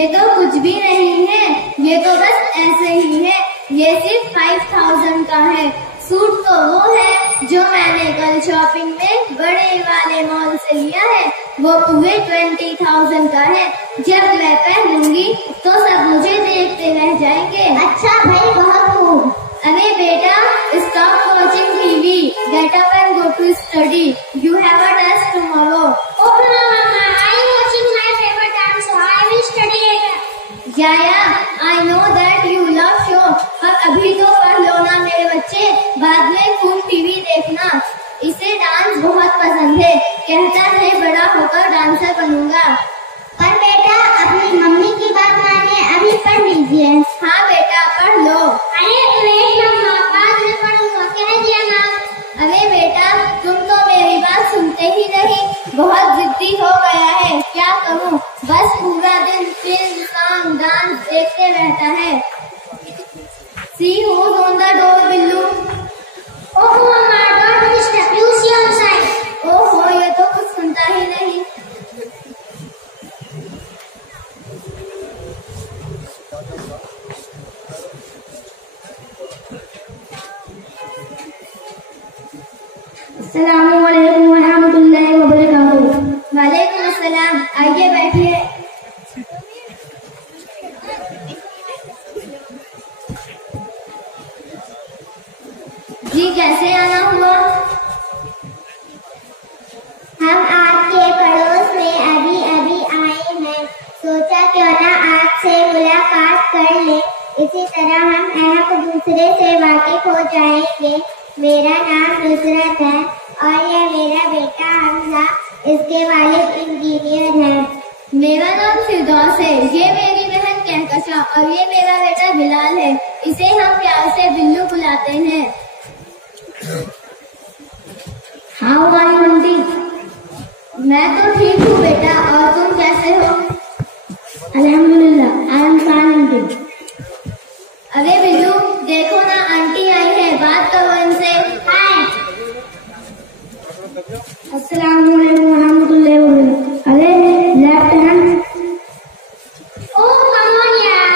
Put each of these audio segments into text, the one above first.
ये तो कुछ भी नहीं है, ये तो बस ऐसे ही है। ये सिर्फ 5000 का है। सूट तो वो है जो मैंने कल शॉपिंग में बड़े वाले मॉल से लिया है, वो पूरे 20,000 का है। जब मैं पहनूंगी तो सब मुझे देखते रह जाएंगे। अच्छा भाई, बहुत खूब। अरे बेटा, stop watching TV. Get up and go to study. You have a test tomorrow. Oh no, Mama, I am watching my favorite dance, so I will study later. Yeah, I know that you love show. पर अभी तो पढ़ लो ना मेरे बच्चे, बाद में खूब टीवी देखना। इसे डांस बहुत पसंद है, कहता है बड़ा होकर डांसर बनूंगा। पर बेटा, अपनी मम्मी की बात मानिए, अभी पढ़ लीजिए। हाँ बेटा, पढ़ लो। अरे वेट मम्मा, बाद में पढ़ूंगा, कह दिया ना। अरे बेटा, तुम तो मेरी बात सुनते ही नहीं, बहुत जिद्दी हो गया है। क्या करूं, बस पूरा दिन फिल्म, सॉन्ग, डांस देखते रहता है। See who's on the door, Billu. Oh mama, don't disturb, you see outside. ओहो, ये तो कुछ सुनता ही नहीं। अस्सलामुअलैकुम वरहमतुल्लाहि वबरकातुहू। वालेकुम अस्सलाम, आइए बैठिए। जी, कैसे आना हुआ? हम आपके पड़ोस में अभी अभी आए हैं, सोचा क्यों ना आपसे मुलाकात कर ले, इसी तरह हम एक दूसरे से वाकिफ हो जाएंगे। मेरा नाम नुसरत है और ये मेरा बेटा हमजा, इसके वालिद इंजीनियर हैं। मेरा नाम फिरदौस है, ये मेरी बहन कहकशा और ये मेरा बेटा बिलाल है। इसे हम प्यार से बिल्लू बुलाते हैं। How are you aunty? मैं तो ठीक हूँ बेटा, और तुम कैसे हो? अल्हम्दुलिल्लाह, आई एम फाइन आंटी। अरे बिल्लू, देखो ना, आंटी आई है, बात करो इनसे। हाय। अस्सलामुअलैकुम वरहमतुल्लाहि वबरकातुहू। अरे left hand. Oh come on यार।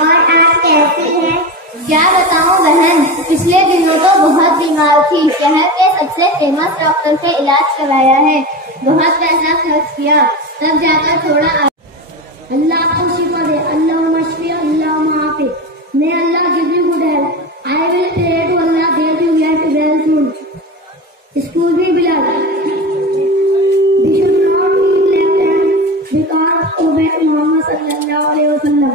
और आप कैसी हैं? क्या बताऊं बहन, पिछले दिनों तो बहुत बीमार थी। शहर के सबसे फेमस डॉक्टर से इलाज कराया है, बहुत पैसा खर्च किया, तब जाकर थोड़ा। अल्लाह को शिफा दे, अल्लाह मशफी, अल्लाह माफी। May Allah give you good health. I will pray to Allah that you get well soon. Excuse me, Bilal. We should not eat left hand because Prophet Muhammad sallallahu alaihi wasallam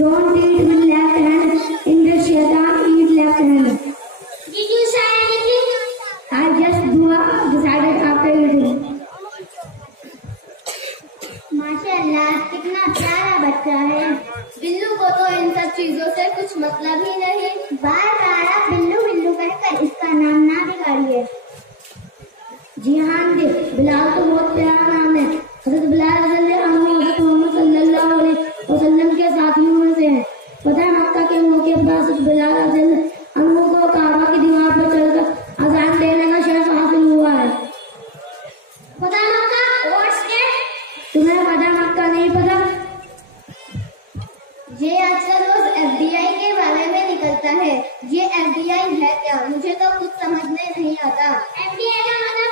Don't eat with left hand. In the shaitan eat left hand. Did you say anything? I just decided after eating. माशाअल्लाह, कितना प्यारा बच्चा है। बिल्लू को तो इन सब चीजों से कुछ मतलब ही नहीं। बार बार आप बिल्लू बिल्लू कहकर इसका नाम ना बिगाड़िए। जी हाँ आंटी, बिलाल तो बहुत प्यारा नाम है। हज़रत बिलाल हज़रत मोहम्मद सल्लल्लाहु अलैहि वसल्लम के साथियों में से हैं। पता है, मक्का के मौके पर हज़रत बिलाल को काबा की दीवार पर चलकर अज़ान देने का शर्फ हासिल हुआ है। पता मक्का? What's that? तुम्हें पता मक्का नहीं पता? ये आजकल रोज FDI के बारे में निकलता है। ये FDI है क्या? मुझे तो कुछ समझने नहीं आता। FDI का मतलब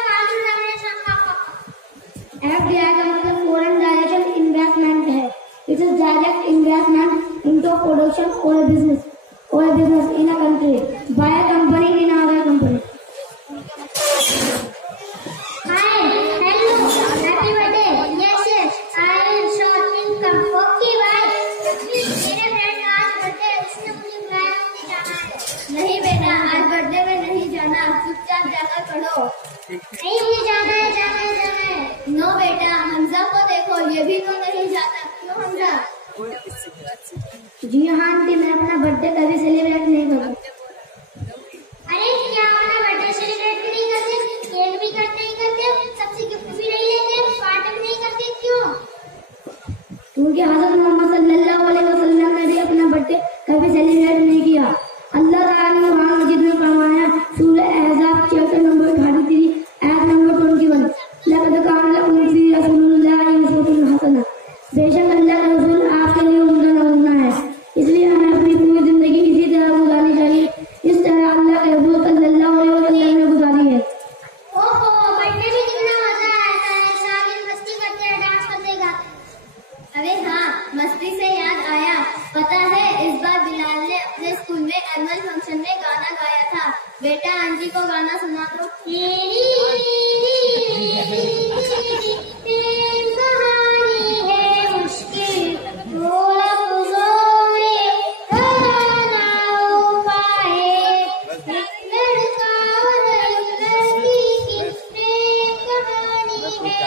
FDI का मतलब फॉरेन डायरेक्ट इन्वेस्टमेंट है। It is direct investment into production और business in a country by a company in other company. Hi, hello, happy birthday. Yes, I will shopping come. Okay bye. मेरे friend आज birthday, उसने मुझे बुलाया, मुझे जाना है। नहीं बेटा, आज बर्थडे में नहीं जाना, चुपचाप जाकर पढ़ो। नहीं, मुझे जाना है, जाना है, जाना है। नो बेटा, हमजा को देखो, ये भी तो नहीं जाता। क्यों हमजा? जी हाँ आंटी, मैं अपना बर्थडे कभी सेलिब्रेट नहीं करता। अरे क्या अपना बर्थडे सेलिब्रेट भी नहीं करते, केक भी कट नहीं करते, सबसे गिफ्ट भी नहीं लेते, पार्टी भी नहीं करते, क्यों? क्योंकि हज़रत मोहम्मद सल्लल्लाहु अलैहि वसल्लम ने भी अपना बर्थडे कभी सेलिब्रेट नहीं किया। अल्लाह ताला ने कुरान मजीद में फरमाया, सूरह अहज़ाब चैप्टर नंबर एनुअल फंक्शन में गाना गाया था। बेटा आंटी को गाना सुना दो। कहानी है मुश्किल वो लफ्ज़ों में कहना पाए, लड़का और लड़की की प्रेम कहानी है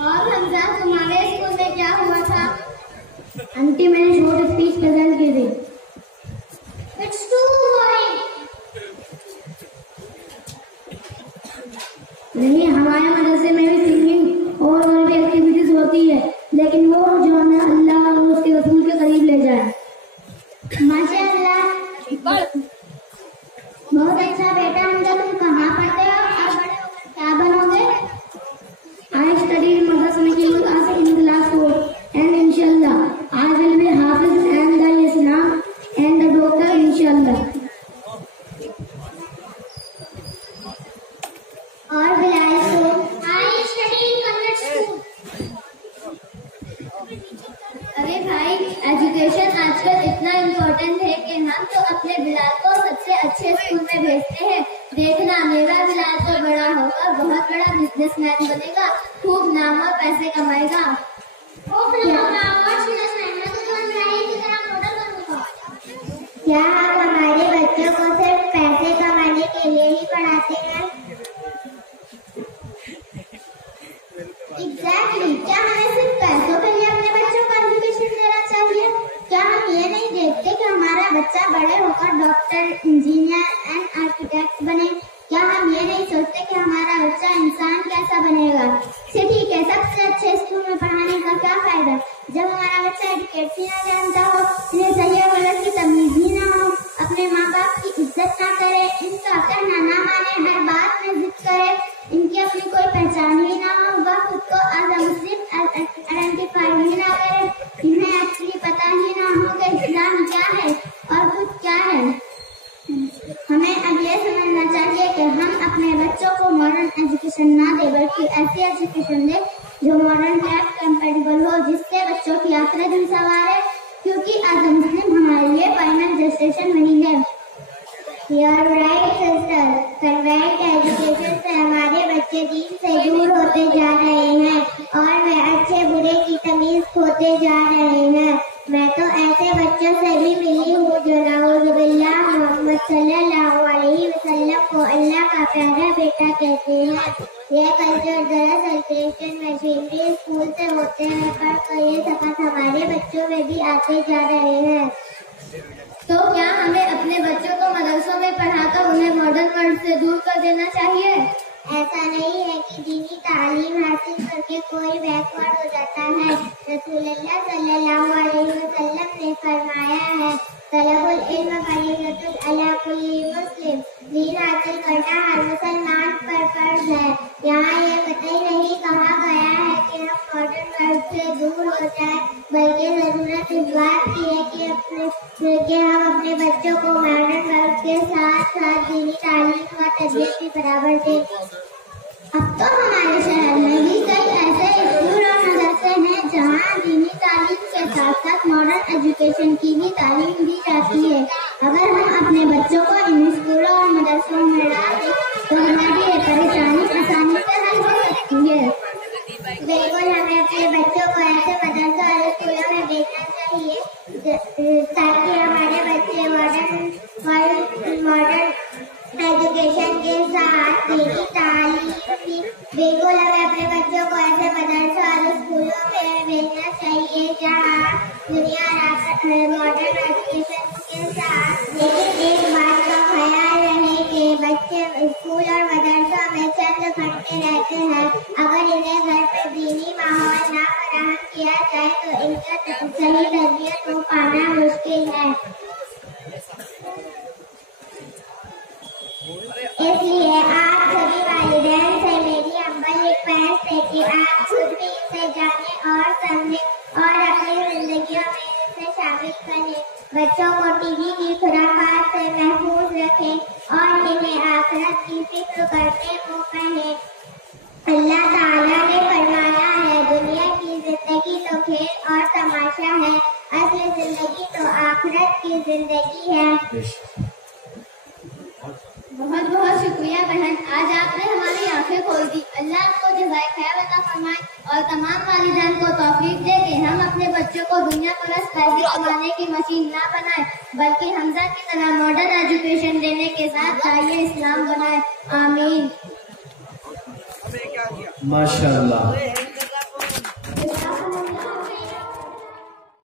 और हमजा तुम्हारे स्कूल में क्या हुआ था? आंटी मैंने शॉर्ट स्पीच प्रेजेंट की थी। It's too boring. नहीं, हमारे मदरसे में भी सिंगिंग और भी एक्टिविटीज होती है, लेकिन वो जो हमें अल्लाह और उसके रसूल के करीब ले जाए। माशाअल्लाह, बहुत अच्छा बेटा। हमजा तुम कहाँ पढ़ते हो और बड़े होकर क्या बनोगे? I study in Madrasa Making class in class 4 and inshallah I will be Hafiz and the Islam and the doctor inshallah. और बिलाल को I study in convent school. अरे भाई, एजुकेशन आजकल इतना इम्पोर्टेंट है कि हम तो अपने बिलाल को सबसे अच्छे स्कूल में भेजते हैं। देखना, मेरा बिलाल तो बड़ा होकर बहुत बड़ा बिजनेसमैन बनेगा, खूब नाम और पैसे कमाएगा। क्या आप हमारे बच्चों को सिर्फ पैसे कमाने के लिए ही पढ़ाते हैं? एग्जैक्टली। क्या हमें सिर्फ पैसों के लिए अपने बच्चों को एजुकेशन देना चाहिए? क्या हम ये नहीं देखते कि हमारा बच्चा बड़े होकर डॉक्टर, इंजीनियर एंड आर्किटेक्ट बने? क्या हम ये नहीं सोचते कि हमारा बच्चा इंसान कैसा बनेगा? ठीक है, सबसे अच्छे स्कूल में पढ़ाने का क्या फायदा जब हमारा बच्चा एडुकेट ही ना जानता हो, इन्हें सही और गलत की तमीज ही ना हो, अपने माँ बाप की इज्जत ना करे, इनका कहना ना माने, हर बात में जिद करे, इनकी अपनी कोई पहचान ही ना हो, वह खुद को एज अ मुस्लिम आइडेंटिफाई ही ना करे, इन्हें एक्चुअली पता ही ना हो कि इस्लाम क्या है और खुद क्या है। हमें अब ये समझना चाहिए कि हम अपने बच्चों को मॉडर्न एजुकेशन ना दे, बल्कि ऐसी एजुकेशन दे जो मॉडर्न टाइप कंपेटेबल हो, जिससे बच्चों की आखिरत भी सवार है, क्योंकि एज अ मुस्लिम हमारे लिए फाइनल डेस्टिनेशन वही है। You're right, sister. Convent education से हमारे बच्चे दीन से दूर होते जा रहे हैं और वे अच्छे बुरे की तमीज खोते जा रहे हैं। मैं तो ऐसे बच्चों से भी मिली हूँ जो नाउज़ुबिल्लाह मोहम्मद सल्लल्लाहु अलैहि वसल्लम को अल्लाह का प्यारा बेटा कहते हैं। ये कल्चर दरअसल क्रिश्चियन मिशनरी स्कूल से होते हैं, पर ये सबक हमारे बच्चों में भी आते जा रहे हैं। तो क्या हमें अपने बच्चों को मदरसों में पढ़ाकर उन्हें मॉडर्न वर्ल्ड से दूर कर देना चाहिए? ऐसा नहीं है कि दीनी तालीम हासिल करके कोई बैकवर्ड हो जाता है। रसूलुल्लाह सल्लल्लाहु अलैहि वसल्लम ने फरमाया है, तलबुल इल्म फरीज़तुन अला कुल्ली मुस्लिम, दीन हासिल करना हर मुसलमान पर फर्ज है। यहाँ ये कतई नहीं कहा गया है कि हम मॉडर्न वर्ल्ड से दूर हो जाए, बल्कि जरूरत इस बात की है कि हम अपने बच्चों को मॉडर्न वर्ल्ड के साथ साथ दीनी तालीम व तरबियत भी बराबर दें। अब तो हमारे शहर में भी कई ऐसे स्कूल और मदरसे हैं जहाँ दीनी तालीम के साथ साथ मॉडर्न एजुकेशन की भी तालीम दी जाती है। अगर हम अपने बच्चों को इन स्कूलों और मदरसों में डाल दें तो हमारी ये परेशानी आसानी से हल हो सकती है। बिल्कुल, हमें अपने बच्चों को ऐसे मदरसों और स्कूलों में भेजना चाहिए ताकि हमारे बच्चे मॉडर्न एजुकेशन के साथ दीनी तालीम भी। बिल्कुल, हमें अपने बच्चों को ऐसे मदरसों और स्कूलों में भेजना चाहिए जहाँ दुनिया मॉडर्न एजुकेशन के साथ। लेकिन एक बात का ख्याल रहे कि बच्चे स्कूल और मदरसों में चंद घंटे रहते हैं। अगर इन्हें घर पर दीनी माहौल ना फराहम किया जाए तो इनका सही तरबियत को पाना मुश्किल है। इसलिए आप सभी वालिदैन से मेरी हम्बल रिक्वेस्ट है कि आप खुद भी इसे जानें और समझें और अपनी जिंदगियों में इसे शामिल करें। बच्चों को टीवी की खुराफात से महफूज रखें और इन्हें आखिरत की फिक्र करने को कहें। अल्लाह ताला ने फरमाया है, दुनिया तमाशा है, असली जिंदगी तो आखिरत की जिंदगी है। बहुत बहुत शुक्रिया बहन, आज आपने हमारी आंखें खोल दी। अल्लाह आपको जज़ाए खैर अता फरमाए और तमाम वालिदैन को तौफीक दे कि हम अपने बच्चों को दुनिया परस्त पैसे कमाने की मशीन ना बनाए, बल्कि हमजा की तरह मॉडर्न एजुकेशन देने के साथ दाइए इस्लाम बनाए। आमीन। माशाअल्लाह।